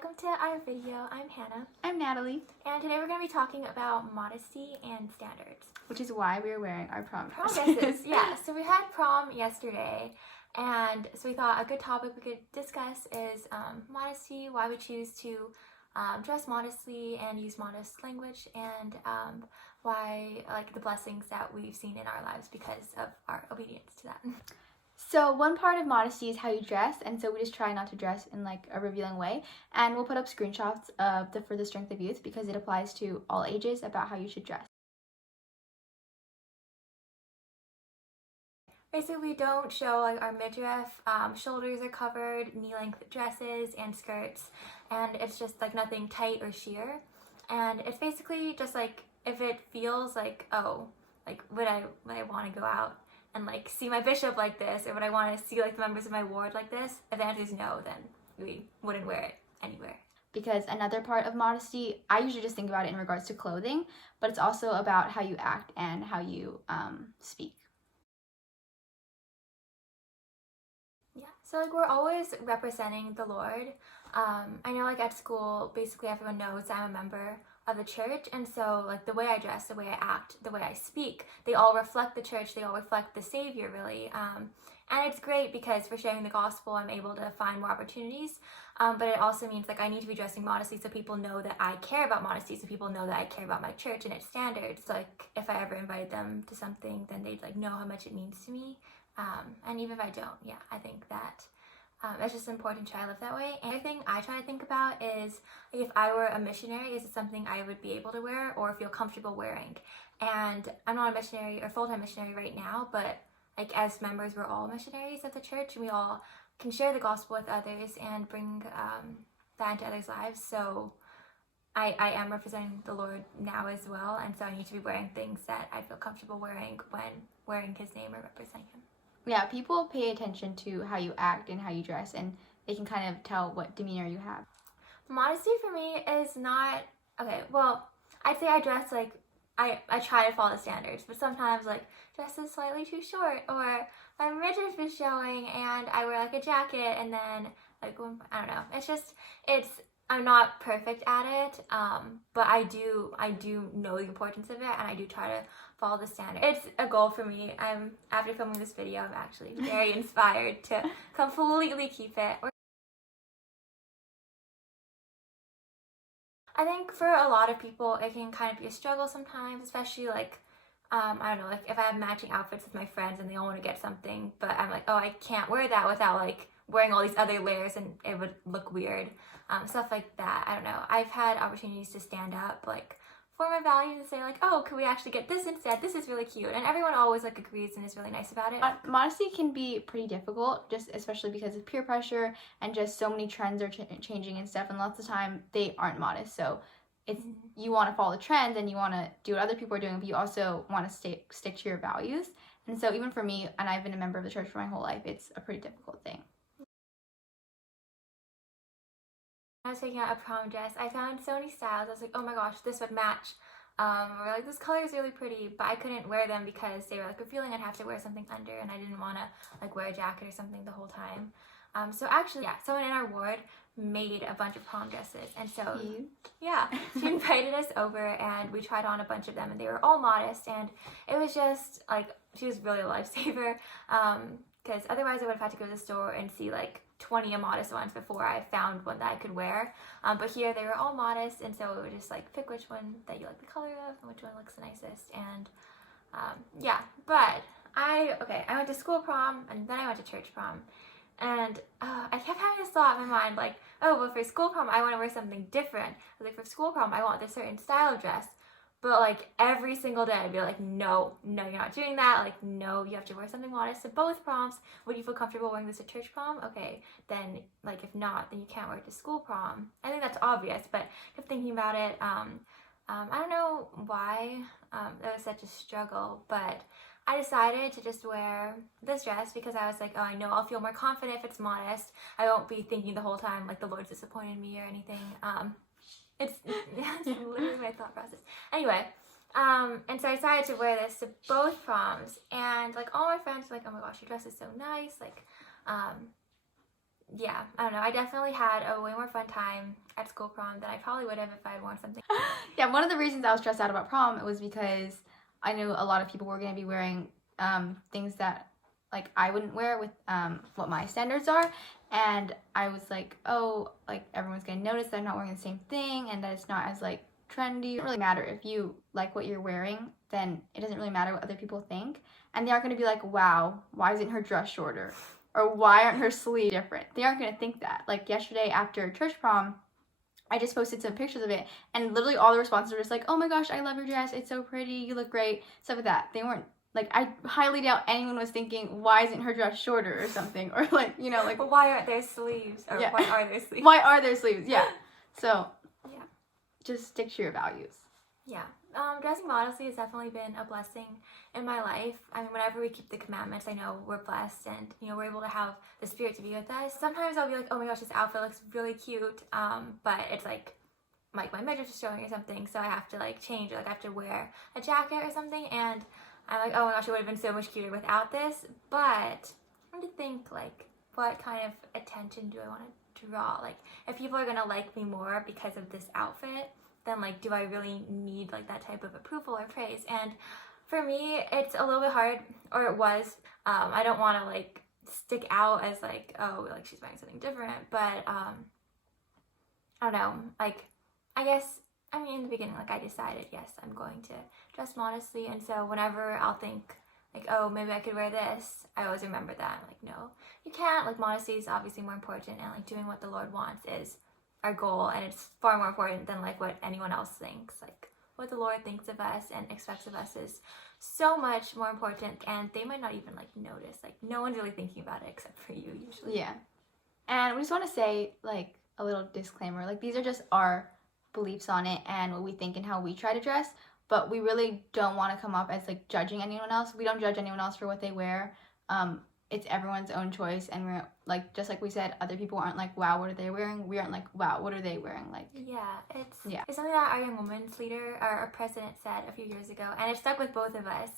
welcome to our video. I'm Hannah. I'm Natalie. And today we're going to be talking about modesty and standards. Which is why we are wearing our prom dresses. Yeah, so we had prom yesterday, and so we thought a good topic we could discuss is modesty, why we choose to dress modestly and use modest language, and why, like, the blessings that we've seen in our lives because of our obedience to that. So one part of modesty is how you dress, and so we just try not to dress in like a revealing way, and we'll put up screenshots of For the Strength of Youth because it applies to all ages about how you should dress. Basically, we don't show like our midriff, shoulders are covered, knee-length dresses and skirts, and it's just like nothing tight or sheer. And it's basically just like if it feels like, oh, like would I want to go out and like see my bishop like this, or would I want to see like the members of my ward like this? If the answer is no, then we wouldn't wear it anywhere. Because another part of modesty, I usually just think about it in regards to clothing, but it's also about how you act and how you speak. Yeah, so like we're always representing the Lord. I know like at school, basically everyone knows I'm a member of the church, and so like the way I dress, the way I act, the way I speak, they all reflect the church, they all reflect the Savior really. And it's great because for sharing the gospel, I'm able to find more opportunities, but it also means like I need to be dressing modestly so people know that I care about modesty, so people know that I care about my church and its standards. So, like if I ever invite them to something, then they'd like know how much it means to me. And even if I don't, yeah, I think that it's just important to try to live that way. And the thing I try to think about is like, if I were a missionary, is it something I would be able to wear or feel comfortable wearing? And I'm not a missionary or full-time missionary right now, but like as members, we're all missionaries of the church, and we all can share the gospel with others and bring that into others' lives. So I am representing the Lord now as well, and so I need to be wearing things that I feel comfortable wearing when wearing His name or representing Him. Yeah, people pay attention to how you act and how you dress, and they can kind of tell what demeanor you have. Modesty for me is not, okay, well, I'd say I dress like, I try to follow the standards, but sometimes like dress is slightly too short, or my midriff is showing and I wear like a jacket, and then like, I don't know, I'm not perfect at it, but I do know the importance of it, and I do try to follow the standard. It's a goal for me. After filming this video, I'm actually very inspired to completely keep it. I think for a lot of people, it can kind of be a struggle sometimes, especially like, I don't know, like if I have matching outfits with my friends and they all want to get something, but I'm like, oh, I can't wear that without like wearing all these other layers and it would look weird. Stuff like that. I don't know. I've had opportunities to stand up like for my values and say like, oh, could we actually get this instead? This is really cute. And everyone always like agrees and is really nice about it. Modesty can be pretty difficult, just especially because of peer pressure and just so many trends are changing and stuff. And lots of time they aren't modest. So it's you want to follow the trends and you want to do what other people are doing, but you also want to stick to your values. And so even for me, and I've been a member of the church for my whole life, it's a pretty difficult thing. I was taking out a prom dress. I found so many styles. I was like, oh my gosh, this would match. Or like, this color is really pretty, but I couldn't wear them because they were like revealing. I'd have to wear something under, and I didn't want to like wear a jacket or something the whole time. So actually, yeah, someone in our ward made a bunch of prom dresses, and so yeah, she invited us over, and we tried on a bunch of them, and they were all modest, and it was just like she was really a lifesaver. Because otherwise I would have had to go to the store and see like 20 immodest ones before I found one that I could wear. But here they were all modest, and so it would just like pick which one that you like the color of and which one looks the nicest. And yeah, but I went to school prom and then I went to church prom, and I kept having this thought in my mind like, oh, well, for school prom I want to wear something different. I was like, for school prom I want this certain style of dress. But like every single day I'd be like, no, you're not doing that. Like, no, you have to wear something modest to both proms. Would you feel comfortable wearing this to church prom? Okay, then like if not, then you can't wear it to school prom. I think that's obvious, but I kept thinking about it. I don't know why it was such a struggle, but I decided to just wear this dress because I was like, oh, I know I'll feel more confident if it's modest. I won't be thinking the whole time like the Lord's disappointed me or anything. It's literally my thought process. Anyway, and so I decided to wear this to both proms, and like all my friends were like, oh my gosh, your dress is so nice, like, yeah, I don't know. I definitely had a way more fun time at school prom than I probably would have if I had worn something. Yeah, one of the reasons I was stressed out about prom was because I knew a lot of people were going to be wearing things that like I wouldn't wear with what my standards are, and I was like, oh, like everyone's going to notice that I'm not wearing the same thing and that it's not as like trendy. It doesn't really matter if you like what you're wearing, then it doesn't really matter what other people think, and they aren't going to be like, wow, why isn't her dress shorter? Or why aren't her sleeves different? They aren't going to think that. Like yesterday after church prom, I just posted some pictures of it, and literally all the responses were just like, oh my gosh, I love your dress, it's so pretty, you look great, stuff like that. They weren't, like, I highly doubt anyone was thinking, why isn't her dress shorter or something, or like, you know, like, But why aren't there sleeves? Or yeah. why are there sleeves? Why are there sleeves? Yeah. So, yeah. Just stick to your values. Yeah. Dressing modestly has definitely been a blessing in my life. I mean, whenever we keep the commandments, I know we're blessed and, you know, we're able to have the Spirit to be with us. Sometimes I'll be like, oh my gosh, this outfit looks really cute, but it's like my midriff is showing or something, so I have to like change, or like I have to wear a jacket or something, and I'm like, oh my gosh, it would have been so much cuter without this. But I want to think, like, what kind of attention do I want to draw? Like, if people are gonna like me more because of this outfit, then like, do I really need like that type of approval or praise? And for me, it's a little bit hard, or it was. I don't want to like stick out as like, oh, like she's wearing something different, but I don't know, like, I guess, I mean, in the beginning, like, I decided, yes, I'm going to dress modestly, and so whenever I'll think, like, oh, maybe I could wear this, I always remember that. I'm like, no, you can't. Like, modesty is obviously more important, and like doing what the Lord wants is our goal, and it's far more important than like what anyone else thinks. Like, what the Lord thinks of us and expects of us is so much more important, and they might not even like notice. Like, no one's really thinking about it except for you usually. Yeah. And we just want to say, like, a little disclaimer, like, these are just our beliefs on it and what we think and how we try to dress, but we really don't want to come up as like judging anyone else. We don't judge anyone else for what they wear. It's everyone's own choice, and we're like, just like we said, other people aren't like, wow, what are they wearing? We aren't like, wow, what are they wearing? Like, it's something that our young women's leader, our president, said a few years ago, and it stuck with both of us.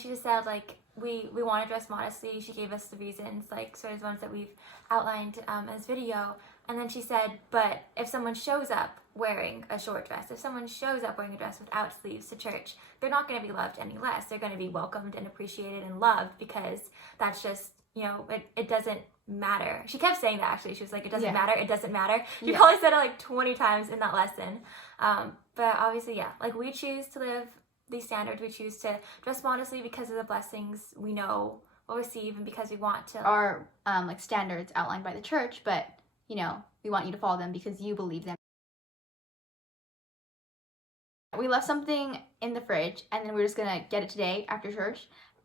She just said, like, we want to dress modestly. She gave us the reasons, like sort of the ones that we've outlined in this video. And then she said, but if someone shows up wearing a short dress, if someone shows up wearing a dress without sleeves to church, they're not going to be loved any less. They're going to be welcomed and appreciated and loved, because that's just, you know, it doesn't matter. She kept saying that, actually. She was like, it doesn't matter, it doesn't matter. She probably said it like 20 times in that lesson. But obviously, yeah, like, we choose to live these standards. We choose to dress modestly because of the blessings we know we'll receive, and because we want to. Our like standards outlined by the church, but you know, we want you to follow them because you believe them. We left something in the fridge, and then we were just gonna get it today after church.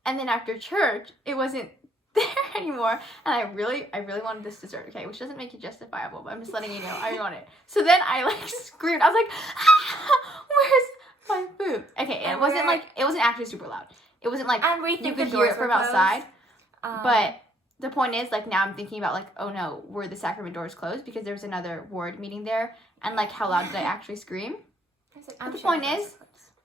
And then after church, it wasn't there anymore. And I really wanted this dessert, okay? Which doesn't make it justifiable, but I'm just letting you know I really want it. So then I like screamed. I was like, ah, where's my food? Okay, and it wasn't actually super loud. It wasn't like you could hear it from outside. But the point is, like, now I'm thinking about, like, oh no, were the sacrament doors closed? Because there was another ward meeting there, and like, how loud did I actually scream? But the point is,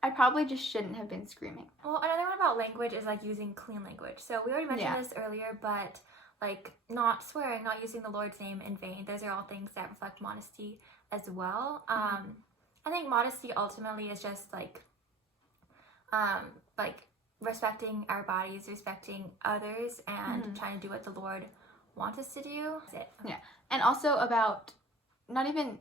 I probably just shouldn't have been screaming. Well, another one about language is like using clean language. So we already mentioned this earlier, but like, not swearing, not using the Lord's name in vain. Those are all things that reflect modesty as well. I think modesty ultimately is just like respecting our bodies, respecting others, and trying to do what the Lord wants us to do. That's it. Yeah. And also about not even,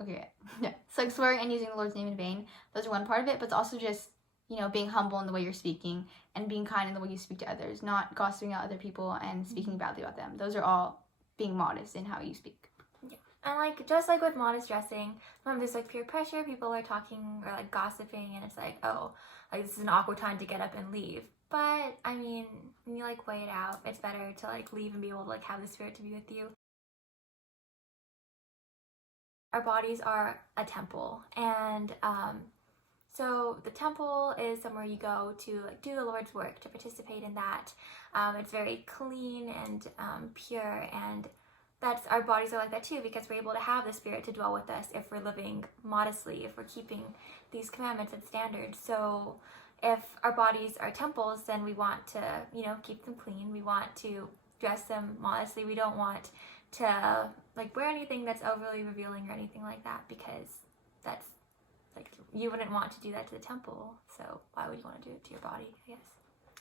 okay, yeah. It's like swearing and using the Lord's name in vain. Those are one part of it, but it's also just, you know, being humble in the way you're speaking, and being kind in the way you speak to others, not gossiping about other people and speaking badly about them. Those are all being modest in how you speak. Yeah. And like, just like with modest dressing, when there's like peer pressure, people are talking or like gossiping, and it's like, oh, like, this is an awkward time to get up and leave. But I mean, when you like weigh it out, it's better to like leave and be able to like have the Spirit to be with you. Our bodies are a temple, and so the temple is somewhere you go to like do the Lord's work, to participate in that. It's very clean and pure, and that's, our bodies are like that too, because we're able to have the Spirit to dwell with us if we're living modestly, if we're keeping these commandments and standards. So if our bodies are temples, then we want to, you know, keep them clean. We want to dress them modestly. We don't want to like wear anything that's overly revealing or anything like that, because that's like, you wouldn't want to do that to the temple, so why would you want to do it to your body, I guess.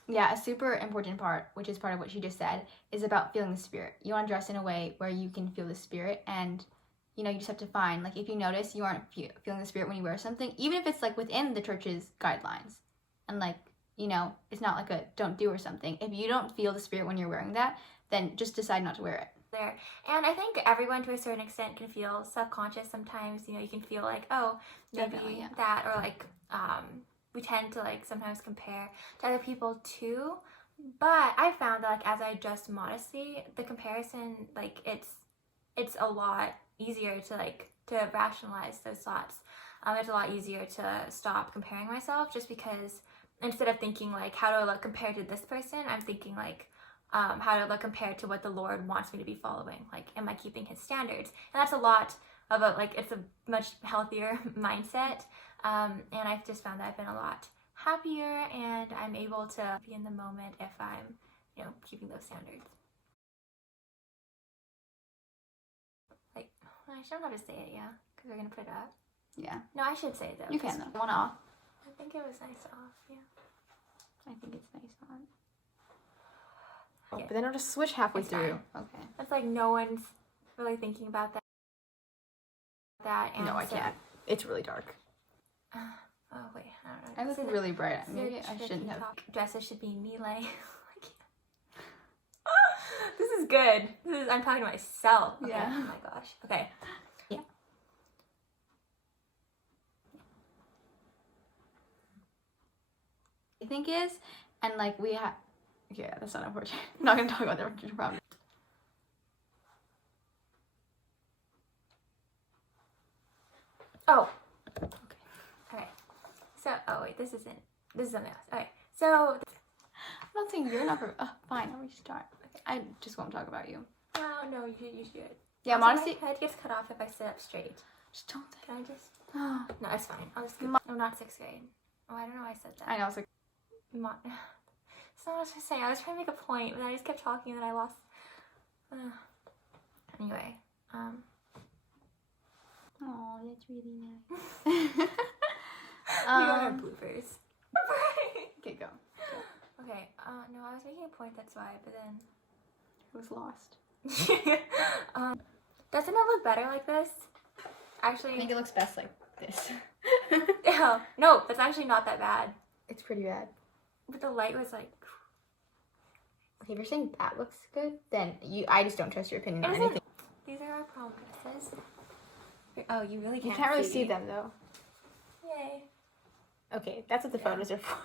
Yeah, a super important part, which is part of what she just said, is about feeling the spirit. You want to dress in a way where you can feel the spirit, and you know, you just have to find, like, if you notice you aren't feeling the spirit when you wear something, even if it's like within the church's guidelines, and like, you know, it's not like a don't do or something. If you don't feel the spirit when you're wearing that, then just decide not to wear it. There. And I think everyone to a certain extent can feel self-conscious sometimes. You know, you can feel like, oh, maybe yeah. that, or like we tend to like sometimes compare to other people too. But I found that like as I adjust modesty, the comparison, like it's a lot easier to like to rationalize those thoughts. It's a lot easier to stop comparing myself, just because instead of thinking like, how do I look compared to this person, I'm thinking like, how to look compared to what the Lord wants me to be following. Like, am I keeping his standards? And that's a lot of a, like, it's a much healthier mindset. And I've just found that I've been a lot happier, and I'm able to be in the moment if I'm, you know, keeping those standards. Like, I don't know how to say it, yeah, because we're going to put it up. Yeah. No, I should say it though. You can though. One off. I think it was nice off, yeah. I think it's nice on. Okay. But then I'll just switch halfway It's through. fine. Okay. It's like no one's really thinking about that. And No, I so, can't. It's really dark. oh wait, I don't know. I look This is- really bright. this is Maybe a I shouldn't tricky have. topic. Dresses should be melee. This is good. I'm talking to myself. Okay. Yeah. Oh my gosh. Okay. Yeah. I think is, and like we have. Yeah, that's not important. I'm not gonna talk about the problem. Oh. Okay. All right. So, oh wait, this is something else. Okay. So. I'm not saying you're not. Fine, I'll restart. Okay. I just won't talk about you. No, you should. Yeah, Also, modesty. my head gets cut off if I sit up straight. Just don't. Can I just? No, it's fine. I'll just. I'm not 6th grade. Oh, I don't know why I said that. I know. It's like. It's not what I was saying. I was trying to make a point, but then I just kept talking and then I lost. Anyway. Oh, that's really nice. We don't have bloopers. Okay, go. Okay. No, I was making a point. That's why. But then. I was lost. Doesn't it look better like this? Actually. I think it looks best like this. No, that's actually not that bad. It's pretty bad. But the light was like. Okay, if you're saying that looks good, then I just don't trust your opinion on Isn't- anything. These are our prom dresses. Oh, you really can't. You can't really see them though. Yay. Okay, that's what the photos are for.